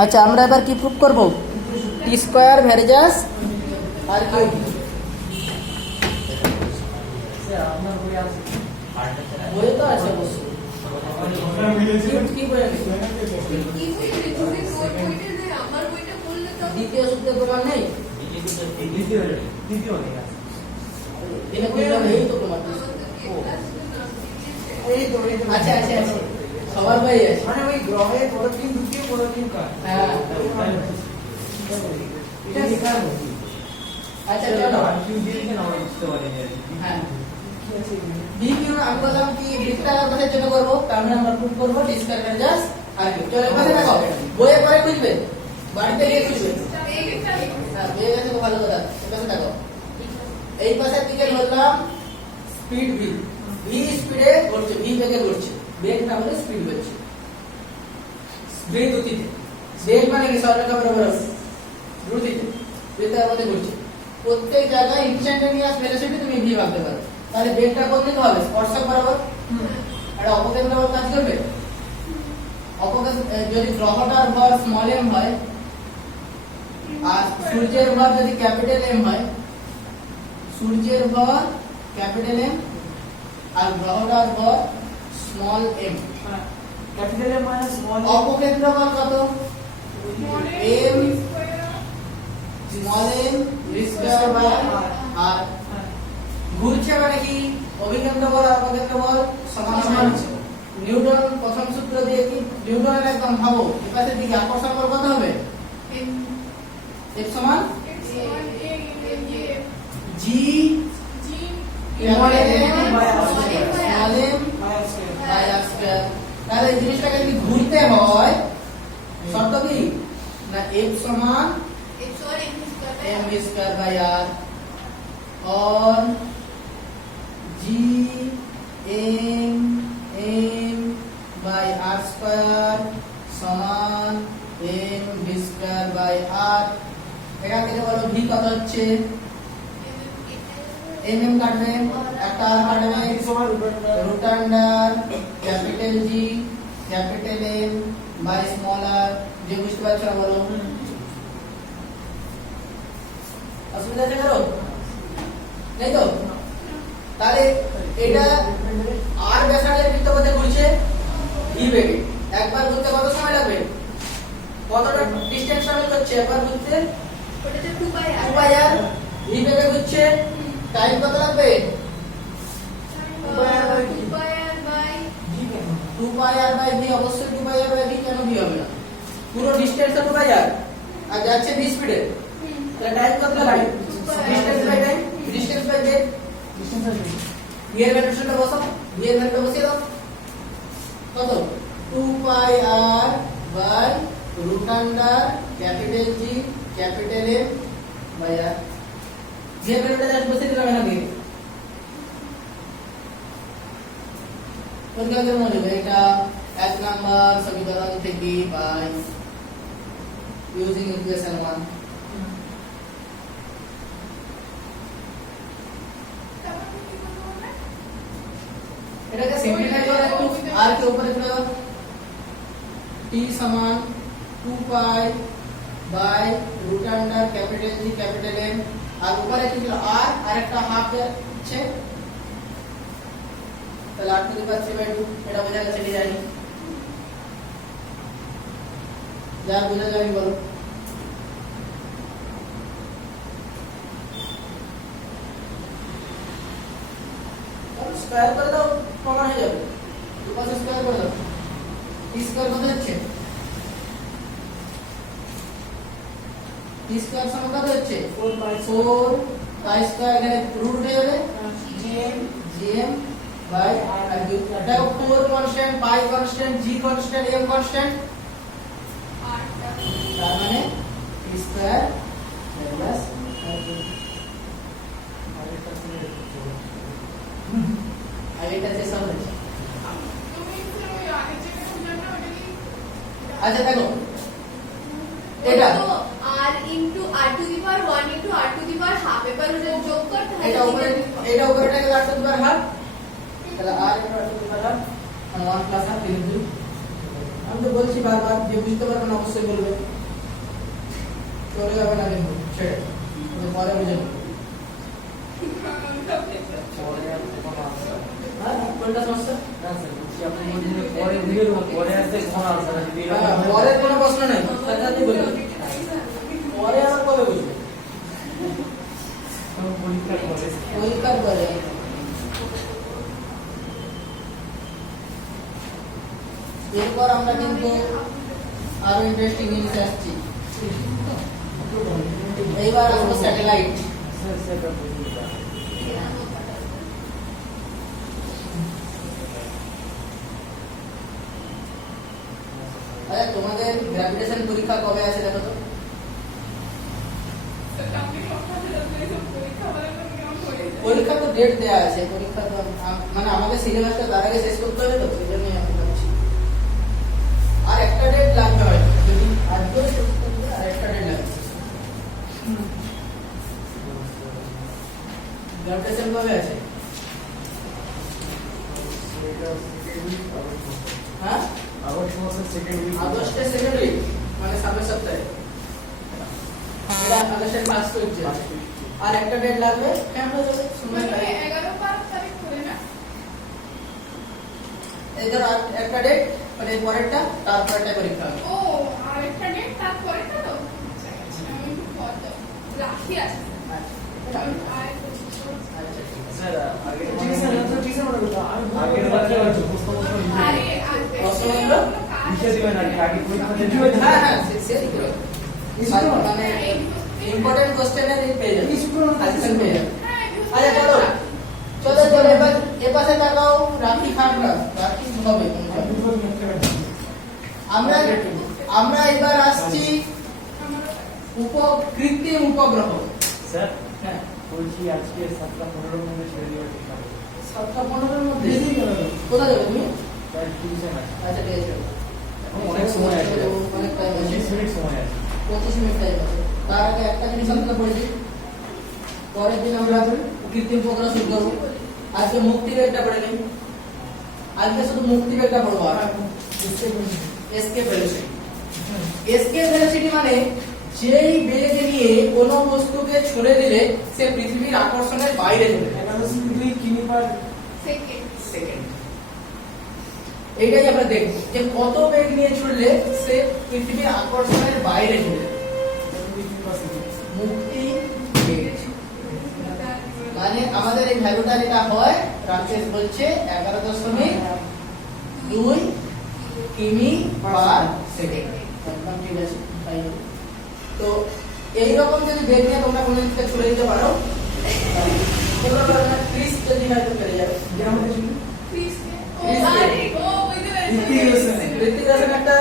আচ্ছা আমরা এবার কি প্রুফ করব? টি স্কয়ার ভ্যারিজাস আর কিউব। বইয়ে তো আছে অবশ্যই। কি বইয়ে আছে? দ্বিতীয় সূত্রে প্রমাণ নেই। আচ্ছা আচ্ছা আচ্ছা সবার ভাই আছে মানে ওই গ্রহে প্রোটিন দ্বিতীয় প্রোটিন কার। হ্যাঁ আচ্ছা চলো হ্যাঁ দ্বিতীয় আমি বললাম কি বৃত্তাকার কথার জন্য করব, তার মানে আমরা প্রুফ করব টি স্কয়ার ভ্যারিজাস আর কিউব। চলো এখানে দেখো বইয়ে পরে বুঝবে, বাড়িতে গিয়ে বুঝবে। হ্যাঁ বইয়ে গেছে তো ভালো কথা। এখানে দেখো এই পাশের দিকে ধরলাম স্পিড ভি, ভি স্পিডে ঘুরছে, ভি বেগে ঘুরছে, বেগ না হলে স্পিড হচ্ছে বেগ গতিতে। বেগ মানে কি সরলরেখা বরাবর দ্রুতিতে বেগের মধ্যে ঘুরছে। প্রত্যেক জায়গায় ইনস্ট্যান্টেনিয়াস ভেলোসিটি তুমি ভি ভাবতে পারো। তাহলে বেগটা কোন দিকে হবে? স্পর্শক বরাবর। এটা অপকেন্দ্র বরাবর কাজ করবে। যদি গ্রহটার ভর স্মল এম হয় আর সূর্যের ভর যদি ক্যাপিটাল এম হয়, সূর্যের ভর ক্যাপিটাল এম আর গ্রহটার ভর স্মল এম, ক্যাপিটাল এম মানে স্মল এম। অপকেন্দ্র ভর কত? M small M V square by R. ঘুরছে মানে কি? অভিকেন্দ্র বল আর অপকেন্দ্র বল সমান সমান। নিউটন প্রথম সূত্র দিয়ে কি নিউটনের একদম ভাবো এপাশের দিকে আকর্ষণ বল কত হবে? F সমান g small m by r square. তাহলে এই জিনিসটাকে যদি ঘুরতে হয় শর্ত কি না F সমান m স্কয়ার বাই r और g m by r square সমান m v square by r। এখান থেকে বলো v কত হচ্ছে? mm কাটবে, একটা r কাটবে, root under capital G capital M by small r। যে বুঝতে পারছো না বলো। অসুবিধা আছে কারো? নেই তো? তাহলে এটা r ব্যাসার্ধের বৃত্তপথে ঘুরছে v বেগে। একবার ঘুরতে কত সময় লাগবে? কতটা ডিসটেন্স ট্রাভেল করছে একবার ঘুরতে? ওটাতে 2 পাই আর। v বেগে ঘুরছে, টাইম কত লাগবে? 2 পাই আর বাই v। অবশ্যই 2 পাই আর বাই v, কেন v হবে না? পুরো ডিসটেন্স 2 পাই আর যাচ্ছে v স্পিডে, তাহলে টাইম কত লাগবে? Distance by time, distance by বেগ। v এর ভ্যালুটা বসাও, v এর ভ্যালুটা বসিয়ে দাও। কত? 2 পাই আর by root under capital G capital M by r। v এর ভ্যালুটা জাস্ট বসিয়ে দিলাম এখানে। কোন কাজের মনে হবে? এটা 1 নাম্বার সমীকরণ থেকে বাই ইউজিং ইকুয়েশন 1। এটাকে সিম্পলিফাই করে একটু r के ऊपर लिख लो t समान 2 pi by root under capital G capital M আর উপরে কি ছিল r আর একটা হাফ আছে, তাহলে r টু দি পাওয়ার 3/2। এটা বোঝা গেছে কি জানি? যা বোঝা যাবে বলো। স্কয়ার করে দাও, প্রমাণ হয়ে যাবে। দুপাশে স্কয়ার করে দাও। টি স্কয়ার কত হচ্ছে? টি স্কয়ার সমান কত হচ্ছে? 4 পাই স্কয়ার। এখানে রুট হয়ে যাবে gm বাই r কিউব। এটা 4 constant, pi constant, g constant, m constant. তার মানে T square plus r cube. আগেটা যে সব আছে। আচ্ছা দেখো এটা r into r to the power 1 into r to the power half এবার ওটা যোগ করতে হবে। এটা উপরেটাকে r to the power half, তাহলে r into r to the power half 1 plus half into আমি তো বলছি বারবার যে বুঝতে পারবেন অবশ্যই বলবেন, চলে যাবে না কিন্তু ছেড়ে পরে বুঝে নেবেন। পরে আর কোনো answer নেই। হ্যাঁ কোনটা সমস্যা? না স্যার, বলছি আপনি বলছেন যে পরে দিয়ে দেবো, পরে আসতে কোনো answer আছে, যদি এরকম হয়- পরের কোনো প্রশ্ন নেই, তাড়াতাড়ি বলবেন। পরে আবার কবে বুঝবেন? তখন পরীক্ষার পরে। পরীক্ষার পরে। এরপর আমরা কিন্তু আরো ইন্টারেস্টিং জিনিস আসছি। এইবার আসবো স্যাটেলাইট। স্যার, সেটা বুঝতে পারি। আচ্ছা তোমাদের গ্র্যাভিটেশন পরীক্ষা কবে আছে দেখো তো? পরীক্ষা তো ডেট দেওয়া আছে, পরীক্ষা তো মানে আমাদের সিলেবাসটা তার আগে শেষ করতে হবে তো, সেই জন্যই আমি ভাবছি আর একটা ডেট লাগবে হয়তো, যদি আজকে শেষ করতে আর একটা ডেট লাগবে। গ্র্যাভিটেশন কবে আছে? সেটা second week, আগস্ট মাসে। হ্যাঁ আগস্ট মাসের second week। আগস্টের সেকেন্ড উইক, মানে সামনের সপ্তাহে। এটা আগস্টের ফার্স্ট উইক First week। আর একটা ডেট লাগবে, কেমন হয়ে যাবে সময় লাগবে। এই ধর আর একটা ডেট, মানে এর পরেরটা, তারপরেরটা পরীক্ষা হবে। আচ্ছা ঠিক আছে। স্যার, আগের বারে প্রশ্নপত্র লিখে দিবেন আর কি, আগে পরীক্ষা দিতে হবে। হ্যাঁ হ্যাঁ সে ঠিক আছে। মানে ইম্পর্টেন্ট কোশ্চেনের এই পেয়ে যাবে, আজকাল পেয়ে যাবে। আচ্ছা চলো চলো চলো এবার এপাশে তাকাও, রাখি খানরা রাখি হবে আমরা আমরা এবার আসছি কৃত্রিম উপগ্রহ। স্যার, হ্যাঁ বলছি আজকে 7:15 মধ্যে ছেড়ে দেওয়ার চেষ্টা করবো। 7:15 মধ্যে কোথায় যাবে তুমি? স্যার, টিউশন আছে। আচ্ছা ঠিক আছে অনেক সময় আছে। অনেক টাইম আছে, 25 মিনিট সময় আছে। 25 মিনিট টাইম আছে। তার আগে একটা জিনিস আমরা পড়েছি, পরের দিন আমরা কৃত্রিম উপগ্রহ শুরু করবো। আজকে মুক্তিবেগটা পড়ে নিই, আজকে শুধু মুক্তিবেগটা পড়বো। আর এসকেপ ভেলোসিটি। এসকেপ ভেলোসিটি মানে যেই বেগ নিয়ে কোনো বস্তুকে ছুড়ে দিলে সে পৃথিবীর আকর্ষণের বাইরে চলে যায়। 11.2 কিমি পার সেকেন্ড। এইটাই আমরা দেখবো যে কত বেগ নিয়ে ছুড়লে সে পৃথিবীর আকর্ষণের বাইরে চলে যায়। মুক্তি বেগ মানে আমাদের এই ভ্যালুটা যেটা হয়, রাকেশ বলছে 11.2 কিমি পার সেকেন্ড। একদম ঠিক আছে। তাই তো এইরকম যদি বেগ নিয়ে তোমরা কোনো দিকে ছুড়ে দিতে পারো, তোমরা পারবে না 30 যদি হয়তো পেরে যাবে। ঋত্বিক রোশন একটা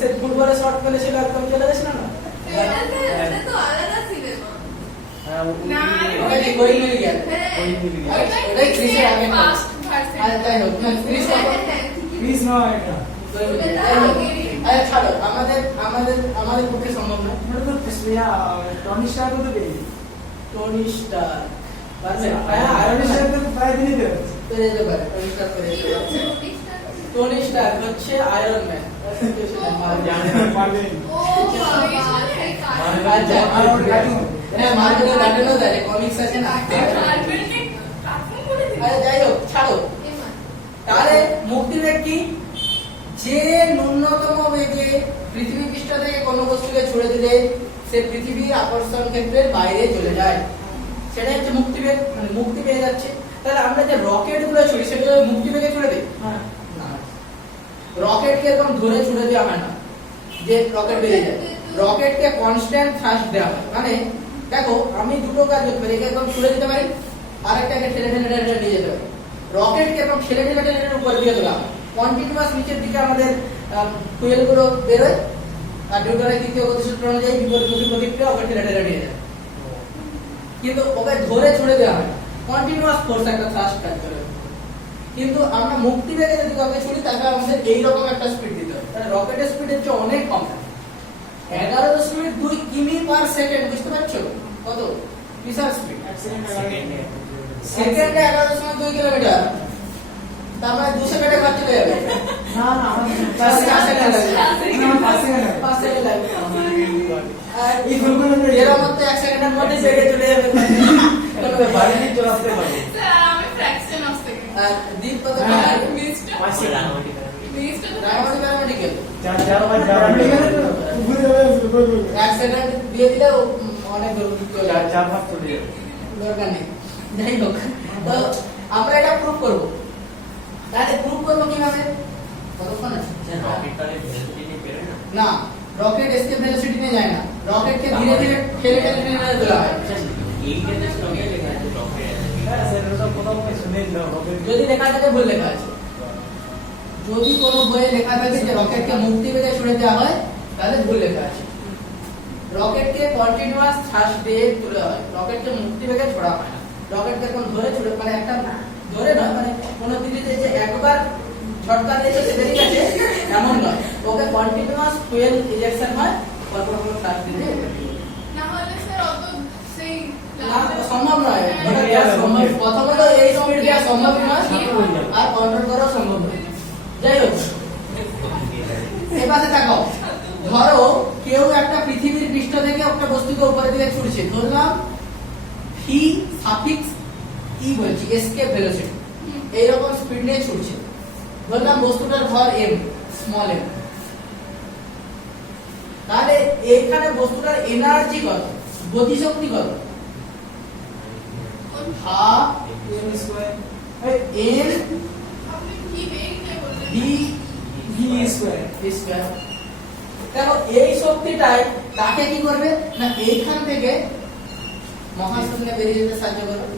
সে ফুটবলে শট ফেলেছিল, একদম চলে গেছিল না? হ্যাঁ, ওটা কি কোই মিল গেল? হ্যাঁ, ওটাই ক্রিসের আগে না। আর যাই হোক, ক্রিস কত? প্লিজ না এটা। কোই মিল গেল। যাই হোক, আচ্ছা ছাড়ো, আমাদের পক্ষে সম্ভব না। ওটা তো টনি স্টার তো পেয়ে। টনি স্টার পারবে? হ্যাঁ, আয়রন স্টার তো প্রায় দিনই দেবে। পেরে যেতে পারে, টনি স্টার পেরে যেতে পারে। টনি স্টার হচ্ছে আয়রন ম্যান। জানে না পারবে। আচ্ছা, হ্যাঁ মার্কেটের গার্ডেনও দেয়, কমিক্স আছে না? আরে যাই হোক, ছাড়ো। তাহলে মুক্তিবেগ কি? যে ন্যূনতম বেগে পৃথিবী পৃষ্ঠ থেকে কোনো বস্তুকে ছুড়ে দিলে সে পৃথিবীর আকর্ষণ ক্ষেত্রের বাইরে চলে যায়, সেটাই হচ্ছে মুক্তিবেগ। মানে মুক্তি পেয়ে যাচ্ছে। তাহলে আমরা যে রকেট গুলো ছুড়ি সেগুলো মুক্তিবেগে ছুড়ে দিই না, রকেটকে এরকম ধরে ছুড়ে দেওয়া হয় না যে রকেট বেরিয়ে যায়। রকেটকে কনস্ট্যান্ট থ্রাস্ট দেওয়া হয়। মানে দেখো, আমি দুটো কাজ করতে পারি, একে একদম ছুড়ে দিতে পারি, আরেকটাকে ঠেলে ঠেলে ঠেলে ঠেলে নিয়ে যেতে পারি। রকেটকে এরকম ঠেলে ঠেলে ঠেলে ঠেলে উপর দিয়ে তোলা হয়। কন্টিনিউয়াস নিচের দিকে আমাদের ফুয়েল গুলো বেরোয়, আর নিউটনের তৃতীয় গতিসূত্র অনুযায়ী বিপরীতমুখী প্রতিক্রিয়া ওকে ঠেলে ঠেলে নিয়ে যায়। কিন্তু ওকে ধরে ছুড়ে দেওয়া হয়, কন্টিনিউয়াস ফোর্স, একটা থ্রাস্ট কাজ করে। কিন্তু আমরা মুক্তিবেগে যদি কাউকে ছুড়ি, তাকে আমাদের এইরকম একটা স্পিড দিতে হবে। তাহলে রকেটের স্পিডের চেয়ে অনেক কম থাকে। 11.2 কিমি পার সেকেন্ড, বুঝতে পারছো কত বিশাল স্পিড? সেকেন্ডে 11.2 কিলোমিটার। তার মানে 2 সেকেন্ডে কাজ চলে যাবে না না আমাদের 4 সেকেন্ড লাগবে না 5 সেকেন্ড 5 সেকেন্ড লাগবে আর এই ফুলগুলো এর মধ্যে 1 সেকেন্ডের মধ্যে বেরিয়ে চলে যাবে একটা বাড়ি নিয়ে চলে আসতে পারে স্যার আমি ফ্র্যাকশন অফ সেকেন্ড আর দীপ কত হ্যাঁ। মিস্টার 5 সেকেন্ড মিস্টার ম্যাথমেটিক্যাল 4 বার যাওয়া এক সেকেন্ড দিয়ে দিলেও অনেক দূর চলে যাবে 4 বার চলে যাবে দরকার নেই যাই হোক তো আমরা এটা প্রুভ করব তাহলে প্রুভ করব কিভাবে কতক্ষণ আছে না রকেট এসকেপ ভেলোসিটি নিয়ে যায় না রকেটকে ধীরে ধীরে ঠেলে ঠেলে ঠেলে তোলা হয় হ্যাঁ স্যার ওটা কোথাও আমি শুনেছিলাম রকেট যদি লেখা থাকে ভুল লেখা আছে যদি কোনো বইয়ে লেখা থাকে যে রকেটকে মুক্তি বেগে ছুড়ে দেওয়া হয় তাহলে ভুল লেখা আছে রকেটকে কন্টিনিউয়াস থ্রাস্ট দিয়ে তোলা হয় রকেটকে মুক্তি বেগে ছোড়া হয় না রকেটকে কোন ধরে ছুড়ে মানে একটা ধরে না মানে কোনো দিকে যে একবার ঝটকা দিয়েছে সেটাই আছে এমন নয় ওকে কন্টিনিউয়াস ফুয়েল ইনজেকশন হয় পরপর পরপর থ্রাস্ট দিতে না হলে স্যার অত সেই সম্ভব নয় ওটা দেওয়া সম্ভব প্রথমত এই স্পিড দেওয়া সম্ভব নয় আর কন্ট্রোল করা সম্ভব নয় যাই হোক এই পাশে তাকাও ধরো কেউ একটা পৃথিবীর পৃষ্ঠ থেকে একটা বস্তুকে উপরে দিকে ছুড়ছে ধরলাম ভি সাফিক্স ই বলছি এসকেপ ভেলোসিটি এইরকম স্পিড নিয়ে ছুটছে ধরলাম বস্তুটার ভর m স্মল m তাহলে এইখানে বস্তুটার এনার্জি কত গতিশক্তি কত হাফ m স্কয়ার m আপনি কি বেরিয়ে বললেন v v স্কয়ার স্কয়ার দেখো এই শক্তিটাই তাকে কি করবে না এইখান থেকে মহাশূন্যে বেরিয়ে যেতে সাহায্য করবে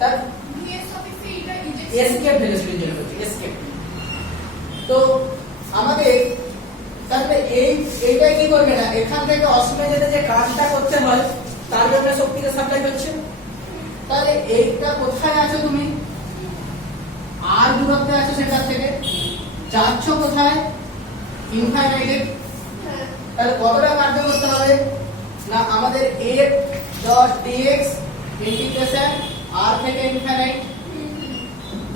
তার ভিএস অফিসে এটা ইনজেকশন এসকেপ ভেলোসিটির জন্য হচ্ছে এসকেপ তো আমাদের তাহলে এইটাই কি করবে না এখান থেকে অসময়ে যেতে যে কাজটা করতে হয় তার জন্য শক্তিকে সাপ্লাই করছে তাহলে এইটা কোথায় আছো তুমি আর দূরত্বে আছো সেটার থেকে যাচ্ছ কোথায় ইনফাইনাইটে তাহলে কতটা কার্য করতে হবে না আমাদের a dot dx integration r থেকে ইনফাইনাইট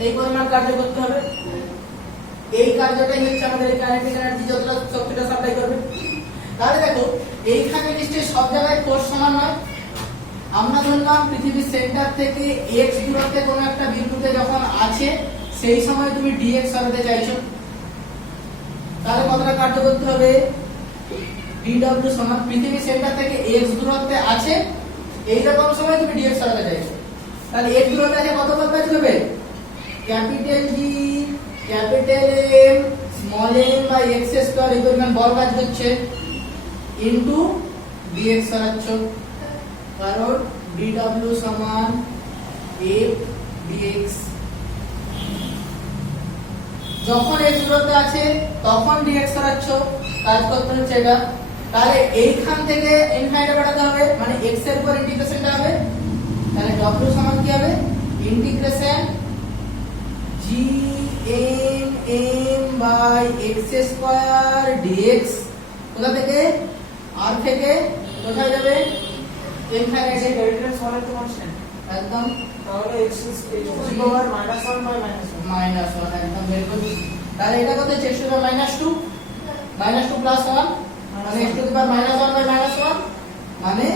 এই পরিমাণ কার্য করতে হবে এই কার্যটাই হচ্ছে আমাদের কাইনেটিক এনার্জি যতটা শক্তিটা সাপ্লাই করবে তাহলে দেখো এইখানে নিশ্চয়ই সব জায়গায় ফোর্স সমান নয় আমরা ধরলাম পৃথিবীর সেন্টার থেকে x দূরত্বে কোনো একটা বিন্দুতে যখন আছে সেই সময় তুমি dx সরাতে চাইছো তাহলে কতটা কার্য করতে হবে dw সমান পৃথিবীর সেন্টার থেকে x দূরত্বে আছে এই রকম সময় তুমি dx সরাতে চাইছো তাহলে x দূরত্বে আছে কত বল কাজ করবে capital D capital M small m by x square এই পরিমাণ বল কাজ করছে ইনটু dx সরাচ্ছ কারণ dw সমান f dx যখন x দূরত্বে আছে তখন dx সরাচ্ছ কাজ করতে হচ্ছে এটা তাহলে এইখান থেকে ইনফাইনাইটে পাঠাতে হবে মানে x এর উপর ইন্টিগ্রেশনটা হবে তাহলে w সমান কি হবে integration g m by x square dx কোথা থেকে r থেকে কোথায় যাবে ইনফাইনাইটে গ্রেভিটেশন সমান তো কনস্ট্যান্ট একদম তাহলে x পাওয়ার -1 বাই -1 -1 একদম বের করবি তাহলে এটা কত হচ্ছে x টু দি -2 -2 প্লাস 1 মানে x to the power -1 by -1 মানে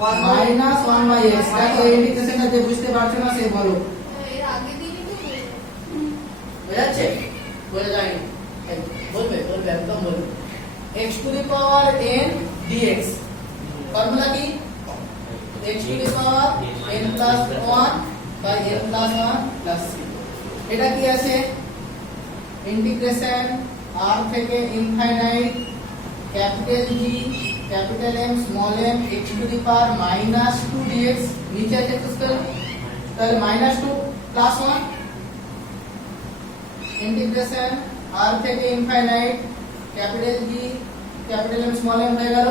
-1 বাই x দেখো এই ইন্টিগ্রেশনটা যে বুঝতে পারছো না সে বলো এর আগে দিনই তো বুঝাচ্ছে বলে যায়নি বলবে বলবে একদম বলবে x to the power n dx formula কি x to the power n plus 1 by n plus 1 plus c এটা কি আছে ইন্টিগ্রেশন r থেকে infinite capital G capital M small m x to the power -2 dx নিচে আছে তো তাহলে -2 plus 1 integration r থেকে infinite capital G capital M small m হয়ে গেল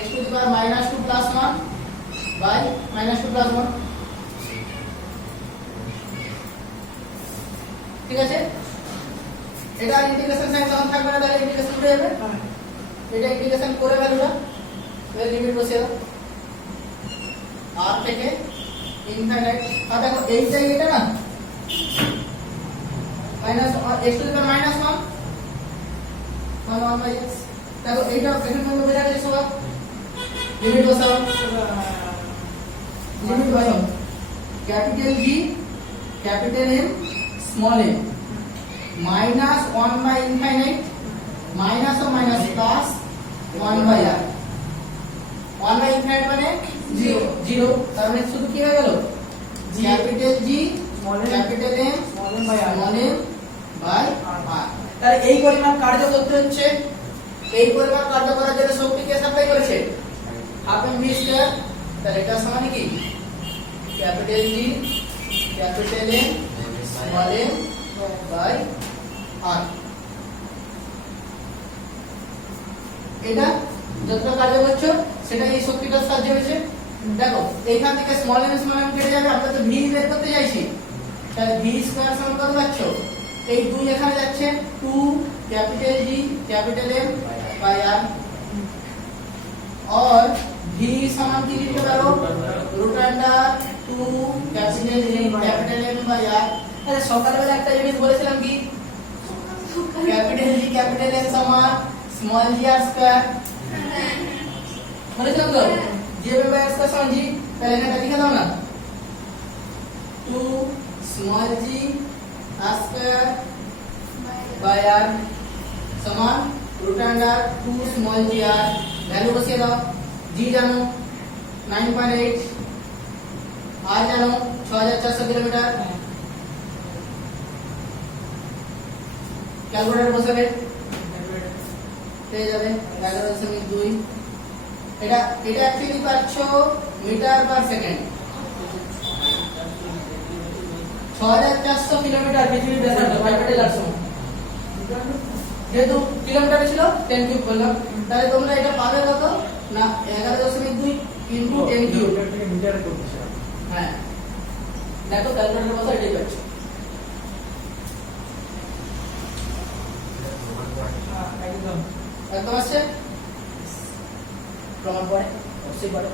x to the power -2 plus 1 by -2 plus 1 ঠিক আছে এটা ইন্টিগ্রেশন সাইন তখন থাকবে না তাহলে ইন্টিগ্রেশন উঠে যাবে এটা ইন্টিগ্রেশন করে ভ্যালুটা এর লিমিট বসিয়ে দাও r থেকে ইনফাইনাইট আর দেখো এইটাই এটা না minus x to the power minus 1 1 by x দেখো এইটা এখানে আমরা বোঝা গেছে সব লিমিট বসাও লিমিট বসাও capital G capital M small m minus 1 by infinite minus ও minus plus 1 by r 1 by infinite মানে 0 0 তার মানে শুধু কি হয়ে গেল capital G capital M small m by r তাহলে এই পরিমাণ কার্য করতে হচ্ছে এই পরিমাণ কার্য করার জন্য শক্তি কে সাপ্লাই করেছে হাফ এম ভি স্কয়ার তাহলে এটা সমান কি capital G capital M small m by r এটা যতটা কার্য করছো সেটা এই শক্তিটার সাহায্যে হয়েছে দেখো এইখান থেকে স্মল m কেটে যাবে আমরা তো ভি বের করতে চাইছি তাহলে ভি স্কয়ার সমান কত পাচ্ছ এই 2 এখানে যাচ্ছে 2 capital G capital M by R और V समान की लिखते पारो root under 2 capital M by R আরে সকালবেলা একটা জিনিস বলেছিলাম কি ক্যাপিটাল G ক্যাপিটাল M সমান স্মল g r স্কয়ার বলেছিলাম তো g বাই r স্কয়ার সমান g তাহলে এটা লিখে দাও না 2 small g r square by r समान root under 2 small g r value बसिए दाओ g जानो 9.8 r जानो 6400 किलोमीटर ক্যালকুলেটর বসাবে পেয়ে যাবে 11.2 এটা অ্যাকচুয়ালি পাচ্ছ মিটার পার সেকেন্ড 6400 কিলোমিটার পৃথিবীর ব্যাসার্ধ পাইপেটে যাচ্ছে যেহেতু কিলোমিটারে ছিল 10 কিউব করলাম তাহলে তোমরা এটা পাবে কত না 11.2 ইনটু 10 কিউব মিটারে করতেছে হ্যাঁ দেখো ক্যালকুলেটর বসা এটাই পাচ্ছ একদম একদম আছে প্রমাণ পড়ে অবশ্যই পড়ে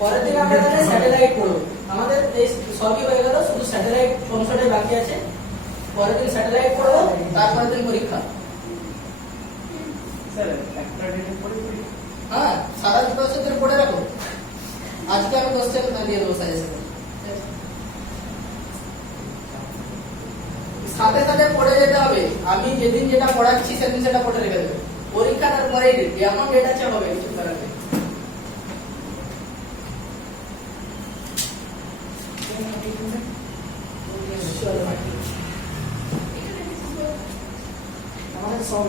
পরের দিন আমরা তাহলে স্যাটেলাইট পড়ব আমাদের এই সবই হয়ে গেল শুধু স্যাটেলাইট অংশটাই বাকি আছে পরের দিন স্যাটেলাইট পড়ব তারপরের দিন পরীক্ষা স্যার একটা ডেটে পড়ি হ্যাঁ সারা বছর ধরে পড়ে রাখো আজকে আমি কোশ্চেন দিয়ে দেবো সাজেশন সাথে সাথে পড়ে যেতে হবে আমি যেদিন যেটা পড়াচ্ছি সেদিন সেটা পড়ে রেখে দেবে পরীক্ষার পরে এমন ডেট আছে হবে চিন্তা রাখবে আমাদের সব